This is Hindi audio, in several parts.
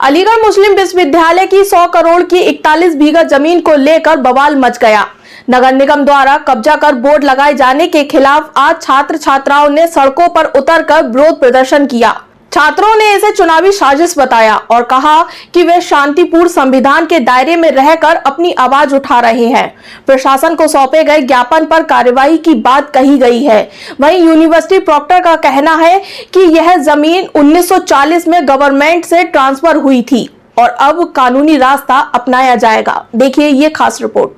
अलीगढ़ मुस्लिम विश्वविद्यालय की 100 करोड़ की 41 बीघा जमीन को लेकर बवाल मच गया। नगर निगम द्वारा कब्जा कर बोर्ड लगाए जाने के खिलाफ आज छात्र छात्राओं ने सड़कों पर उतरकर विरोध प्रदर्शन किया। छात्रों ने इसे चुनावी साजिश बताया और कहा कि वे शांतिपूर्ण संविधान के दायरे में रहकर अपनी आवाज उठा रहे हैं। प्रशासन को सौंपे गए ज्ञापन पर कार्यवाही की बात कही गई है। वहीं यूनिवर्सिटी प्रॉक्टर का कहना है कि यह जमीन 1940 में गवर्नमेंट से ट्रांसफर हुई थी और अब कानूनी रास्ता अपनाया जाएगा। देखिए ये खास रिपोर्ट।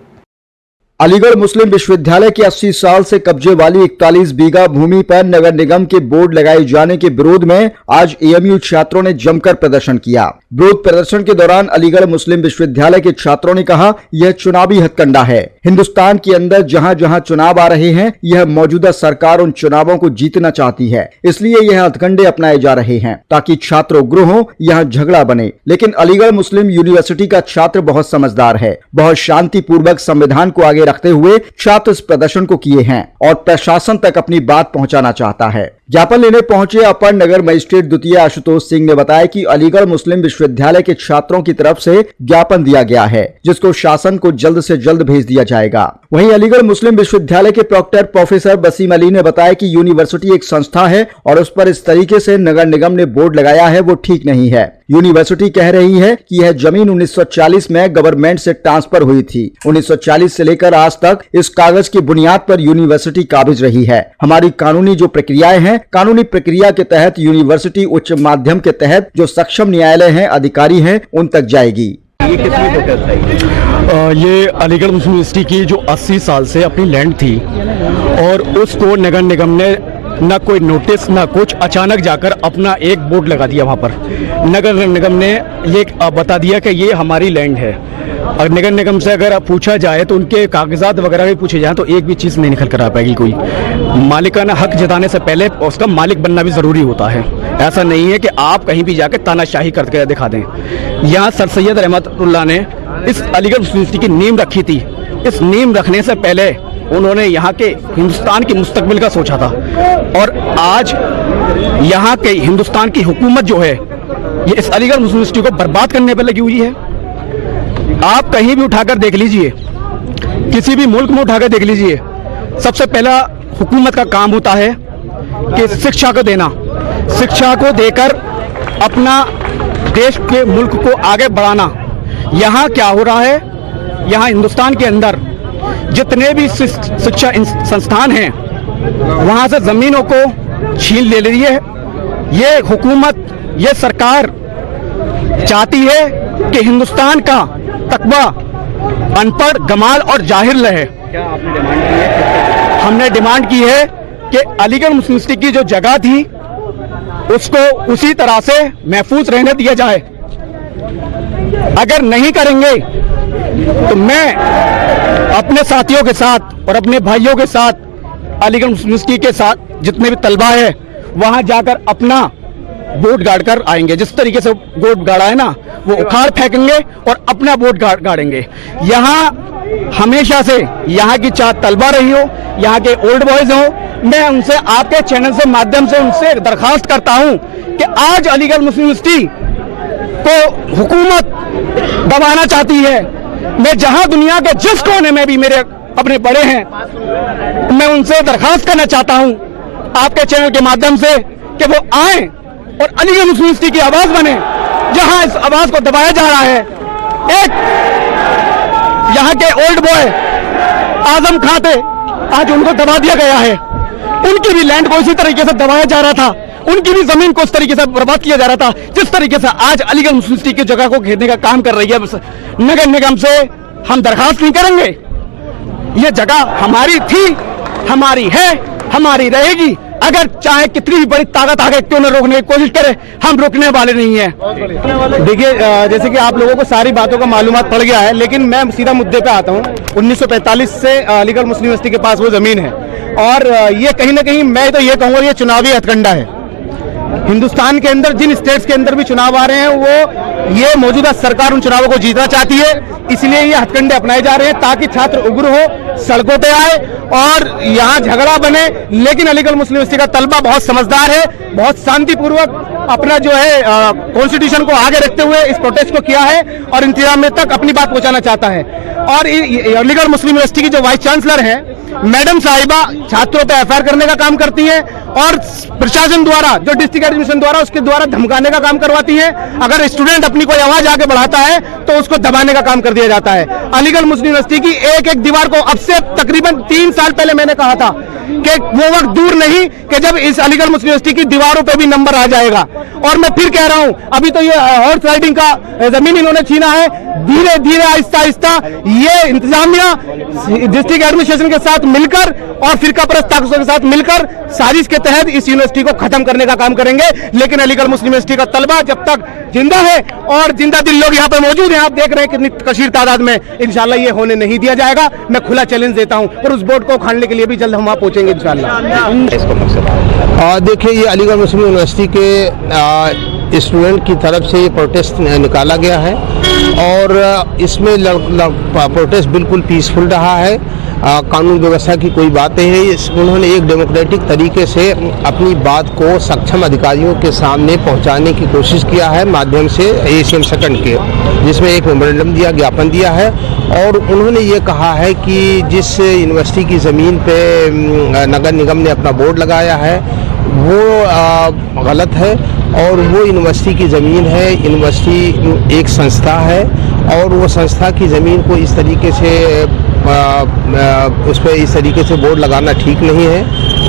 अलीगढ़ मुस्लिम विश्वविद्यालय के 80 साल से कब्जे वाली 41 बीघा भूमि पर नगर निगम के बोर्ड लगाए जाने के विरोध में आज एएमयू छात्रों ने जमकर प्रदर्शन किया। विरोध प्रदर्शन के दौरान अलीगढ़ मुस्लिम विश्वविद्यालय के छात्रों ने कहा, यह चुनावी हथकंडा है। हिंदुस्तान के अंदर जहां जहां चुनाव आ रहे हैं, यह मौजूदा सरकार उन चुनावों को जीतना चाहती है, इसलिए यह हथकंडे अपनाए जा रहे हैं ताकि छात्र उग्र हो, यहाँ झगड़ा बने। लेकिन अलीगढ़ मुस्लिम यूनिवर्सिटी का छात्र बहुत समझदार है, बहुत शांतिपूर्वक संविधान को आगे रखते हुए छात्र इस प्रदर्शन को किए हैं और प्रशासन तक अपनी बात पहुंचाना चाहता है। ज्ञापन लेने पहुंचे अपर नगर मजिस्ट्रेट द्वितीय आशुतोष सिंह ने बताया कि अलीगढ़ मुस्लिम विश्वविद्यालय के छात्रों की तरफ से ज्ञापन दिया गया है, जिसको शासन को जल्द से जल्द भेज दिया जाएगा। वहीं अलीगढ़ मुस्लिम विश्वविद्यालय के प्रॉक्टर प्रोफेसर वसीम अली ने बताया कि यूनिवर्सिटी एक संस्था है और उस पर इस तरीके से नगर निगम ने बोर्ड लगाया है, वो ठीक नहीं है। यूनिवर्सिटी कह रही है कि यह जमीन 1940 में गवर्नमेंट से ट्रांसफर हुई थी। 1940 से लेकर आज तक इस कागज की बुनियाद पर यूनिवर्सिटी काबिज रही है। हमारी कानूनी जो प्रक्रियाएं हैं, कानूनी प्रक्रिया के तहत यूनिवर्सिटी उच्च माध्यम के तहत जो सक्षम न्यायालय हैं, अधिकारी हैं, उन तक जाएगी। ये अलीगढ़ मुस्लिम यूनिवर्सिटी की जो 80 साल से अपनी लैंड थी और उसको नगर निगम ने ना कोई नोटिस ना कुछ, अचानक जाकर अपना एक बोर्ड लगा दिया। वहाँ पर नगर निगम ने ये बता दिया कि ये हमारी लैंड है। और नगर निगम से अगर पूछा जाए तो उनके कागजात वगैरह भी पूछे जाए तो एक भी चीज़ नहीं निकल कर आ पाएगी कोई। मालिकाना हक जताने से पहले उसका मालिक बनना भी ज़रूरी होता है। ऐसा नहीं है कि आप कहीं भी जाकर तानाशाही करके दिखा दें। यहाँ सर सैयद रहमतुल्लाह ने इस अलीगढ़ यूनिवर्सिटी की नींव रखी थी। इस नींव रखने से पहले उन्होंने यहाँ के हिंदुस्तान की मुस्तकबिल का सोचा था और आज यहाँ के हिंदुस्तान की हुकूमत जो है ये इस अलीगढ़ मुस्लिम यूनिवर्सिटी को बर्बाद करने पर लगी हुई है। आप कहीं भी उठाकर देख लीजिए, किसी भी मुल्क में उठाकर देख लीजिए, सबसे पहला हुकूमत का काम होता है कि शिक्षा को देना, शिक्षा को देकर अपना देश के मुल्क को आगे बढ़ाना। यहाँ क्या हो रहा है, यहाँ हिंदुस्तान के अंदर जितने भी शिक्षा संस्थान हैं वहाँ से ज़मीनों को छीन ले रही है। ये हुकूमत, ये सरकार चाहती है कि हिंदुस्तान का तकवा अनपढ़, गमाल और जाहिर रहे। क्या आपने डिमांड की है? हमने डिमांड की है कि अलीगढ़ मुस्लिम यूनिवर्सिटी की जो जगह थी उसको उसी तरह से महफूज रहने दिया जाए। अगर नहीं करेंगे तो मैं अपने साथियों के साथ और अपने भाइयों के साथ अलीगढ़ मुस्लिम यूनिवर्सिटी के साथ जितने भी तलबा है वहां जाकर अपना बोर्ड गाड़ कर आएंगे। जिस तरीके से बोर्ड गाड़ा है ना, वो उखाड़ फेंकेंगे और अपना बोर्ड गाड़ेंगे। यहाँ हमेशा से यहाँ की चाह तलबा रही हो, यहाँ के ओल्ड बॉयज हो, मैं उनसे आपके चैनल से माध्यम से उनसे दरखास्त करता हूँ कि आज अलीगढ़ मुस्लिम यूनिवर्सिटी को हुकूमत दबाना चाहती है। मैं जहां दुनिया के जिस कोने में भी मेरे अपने बड़े हैं, मैं उनसे दरखास्त करना चाहता हूं आपके चैनल के माध्यम से कि वो आए और अलीगढ़ मुस्लिम यूनिवर्सिटी की आवाज बने, जहां इस आवाज को दबाया जा रहा है। एक यहाँ के ओल्ड बॉय आजम खां थे, आज उनको दबा दिया गया है। उनकी भी लैंड को इसी तरीके से दबाया जा रहा था, उनकी भी जमीन को इस तरीके से बर्बाद किया जा रहा था जिस तरीके से आज अलीगढ़ मुस्लिम यूनिवर्सिटी की जगह को घेरने का काम कर रही है नगर निगम से। हम दरखास्त नहीं करेंगे, ये जगह हमारी थी, हमारी है, हमारी रहेगी। अगर चाहे कितनी भी बड़ी ताकत आगे क्यों न रोकने की कोशिश करे, हम रोकने वाले नहीं है। देखिए, जैसे कि आप लोगों को सारी बातों का मालूमात पड़ गया है, लेकिन मैं सीधा मुद्दे पे आता हूँ। 1945 से अलीगढ़ मुस्लिम यूनिवर्सिटी के पास वो जमीन है और ये कहीं ना कहीं मैं तो ये कहूँगा ये चुनावी हथकंडा है। हिंदुस्तान के अंदर जिन स्टेट्स के अंदर भी चुनाव आ रहे हैं, वो ये मौजूदा सरकार उन चुनावों को जीतना चाहती है, इसलिए ये हथकंडे अपनाए जा रहे हैं ताकि छात्र उग्र हो, सड़कों पे आए और यहाँ झगड़ा बने। लेकिन अलीगढ़ मुस्लिम यूनिवर्सिटी का तलबा बहुत समझदार है, बहुत शांतिपूर्वक अपना जो है कॉन्स्टिट्यूशन को आगे रखते हुए इस प्रोटेस्ट को किया है और इंतजामिया तक अपनी बात पहुंचाना चाहता है। और अलीगढ़ मुस्लिम यूनिवर्सिटी की जो वाइस चांसलर है मैडम साहिबा छात्रों पे एफआईआर करने का काम करती हैं और प्रशासन द्वारा जो डिस्ट्रिक्ट एडमिनिस्ट्रेशन द्वारा उसके द्वारा धमकाने का काम करवाती है। अगर स्टूडेंट अपनी कोई आवाज आगे बढ़ाता है तो उसको दबाने का काम कर दिया जाता है। अलीगढ़ मुस्लिम यूनिवर्सिटी की एक एक दीवार को अब से तकरीबन 3 साल पहले मैंने कहा था कि वो वक्त दूर नहीं कि जब इस अलीगढ़ मुस्लिम यूनिवर्सिटी की दीवारों पे भी नंबर आ जाएगा। और मैं फिर कह रहा हूं, अभी तो ये हॉर्स राइडिंग का जमीन इन्होंने छीना है, धीरे धीरे आहिस्ता आहिस्ता ये इंतजामिया डिस्ट्रिक्ट एडमिनिस्ट्रेशन के साथ मिलकर और फिरका परस्त ताकतों के साथ मिलकर साजिश के तहत इस यूनिवर्सिटी को खत्म करने का काम करेंगे। लेकिन अलीगढ़ मुस्लिम यूनिवर्सिटी का तलबा जब तक जिंदा है और जिंदा दिल लोग यहाँ पे मौजूद हैं, आप देख रहे हैं कितनी कशीर तादाद में, इंशाल्लाह ये होने नहीं दिया जाएगा। मैं खुला चैलेंज देता हूँ और उस बोर्ड को उखाड़ने के लिए भी जल्द हम वहाँ पहुंचेंगे इंशाल्लाह। देखिए, ये अलीगढ़ मुस्लिम यूनिवर्सिटी के स्टूडेंट की तरफ से ये प्रोटेस्ट निकाला गया है और इसमें प्रोटेस्ट बिल्कुल पीसफुल रहा है। कानून व्यवस्था की कोई बात नहीं है। उन्होंने एक डेमोक्रेटिक तरीके से अपनी बात को सक्षम अधिकारियों के सामने पहुंचाने की कोशिश किया है माध्यम से एशियन सेकंड के, जिसमें एक मेमोरेंडम दिया, ज्ञापन दिया है और उन्होंने ये कहा है कि जिस यूनिवर्सिटी की ज़मीन पे नगर निगम ने अपना बोर्ड लगाया है वो गलत है और वो यूनिवर्सिटी की ज़मीन है। यूनिवर्सिटी एक संस्था है और वो संस्था की ज़मीन को इस तरीके से उस पर इस तरीके से बोर्ड लगाना ठीक नहीं है,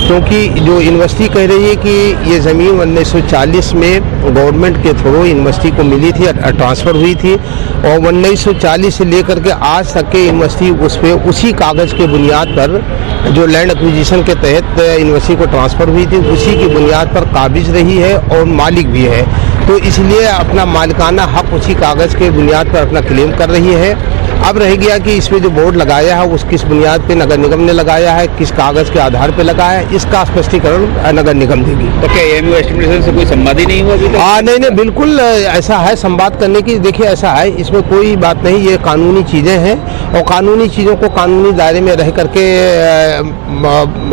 क्योंकि जो यूनिवर्सिटी कह रही है कि ये ज़मीन 1940 में गवर्नमेंट के थ्रू यूनिवर्सिटी को मिली थी, ट्रांसफ़र हुई थी और 1940 से लेकर के आज तक के यूनिवर्सिटी उस पर उसी कागज़ के बुनियाद पर जो लैंड एक्विजिशन के तहत यूनिवर्सिटी को ट्रांसफ़र हुई थी उसी की बुनियाद पर काबिज रही है और मालिक भी है। तो इसलिए अपना मालिकाना हक उसी कागज़ के बुनियाद पर अपना क्लेम कर रही है। अब रह गया कि इसमें जो बोर्ड लगाया है उस किस बुनियाद पे नगर निगम ने लगाया है, किस कागज़ के आधार पे लगाया है, इसका स्पष्टीकरण नगर निगम देगी। तो क्या एएमयू एस्टिमेशन से कोई संवाद ही नहीं हुआ अभी तक? नहीं, बिल्कुल ऐसा है, संवाद करने की। देखिए, ऐसा है, इसमें कोई बात नहीं, ये कानूनी चीज़ें हैं और कानूनी चीज़ों को कानूनी दायरे में रह करके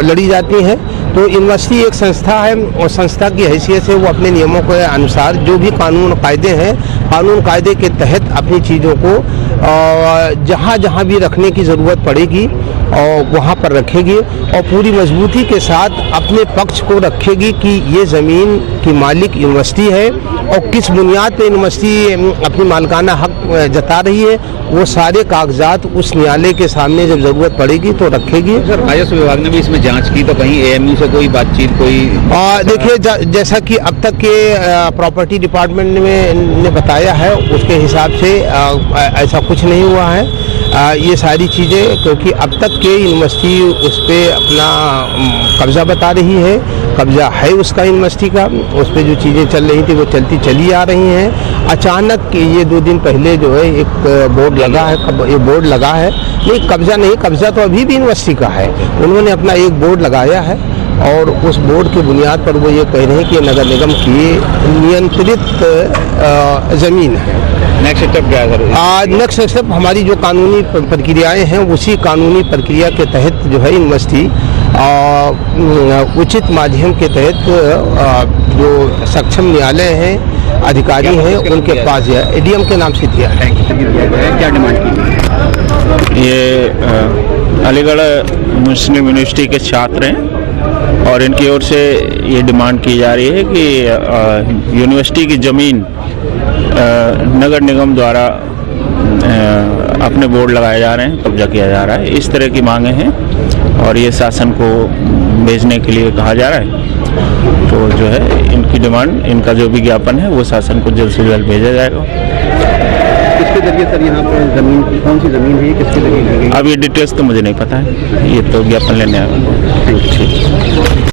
लड़ी जाती हैं। तो यूनिवर्सिटी एक संस्था है और संस्था की हैसियत से वो अपने नियमों के अनुसार जो भी कानून कायदे हैं, कानून कायदे के तहत अपनी चीज़ों को जहाँ जहाँ भी रखने की ज़रूरत पड़ेगी और वहाँ पर रखेगी और पूरी मजबूती के साथ अपने पक्ष को रखेगी कि ये ज़मीन की मालिक यूनिवर्सिटी है और किस बुनियाद पे यूनिवर्सिटी अपनी मालिकाना हक जता रही है। वो सारे कागजात उस न्यायालय के सामने जब ज़रूरत पड़ेगी तो रखेगी। सर, राजस्व विभाग ने भी इसमें जांच की, तो कहीं एएमयू से कोई बातचीत कोई देखिए, जैसा कि अब तक के प्रॉपर्टी डिपार्टमेंट ने बताया है उसके हिसाब से ऐसा कुछ नहीं हुआ है। ये सारी चीज़ें, क्योंकि अब तक के यूनिवर्सिटी उस पर अपना कब्ज़ा बता रही है, कब्ज़ा है उसका यूनिवर्सिटी का, उस पर जो चीज़ें चल रही थी वो चलती चली आ रही हैं। अचानक ये 2 दिन पहले जो है एक बोर्ड लगा है, ये बोर्ड लगा है, नहीं कब्ज़ा नहीं, कब्ज़ा तो अभी भी यूनिवर्सिटी का है। उन्होंने अपना एक बोर्ड लगाया है और उस बोर्ड की बुनियाद पर वो ये कह रहे हैं कि नगर निगम की नियंत्रित ज़मीन है। नेक्स्ट स्टेप क्या है सर? नेक्स्ट स्टेप हमारी जो कानूनी प्रक्रियाएं हैं उसी कानूनी प्रक्रिया के तहत जो है यूनिवर्सिटी उचित माध्यम के तहत जो सक्षम न्यायालय हैं, अधिकारी हैं, उनके पास एडीएम के नाम से दिया है। क्या डिमांड की? ये अलीगढ़ मुस्लिम यूनिवर्सिटी के छात्र हैं और इनकी ओर से ये डिमांड की जा रही है कि यूनिवर्सिटी की ज़मीन नगर निगम द्वारा अपने बोर्ड लगाए जा रहे हैं, कब्जा किया जा रहा है, इस तरह की मांगे हैं और ये शासन को भेजने के लिए कहा जा रहा है। तो जो है इनकी डिमांड, इनका जो भी ज्ञापन है वो शासन को जल्द से जल्द भेजा जाएगा। किसके जरिए सर यहाँ पर ज़मीन, कौन सी ज़मीन है, किसके जरिए? अब ये डिटेल्स तो मुझे नहीं पता है, ये तो ज्ञापन लेने आया।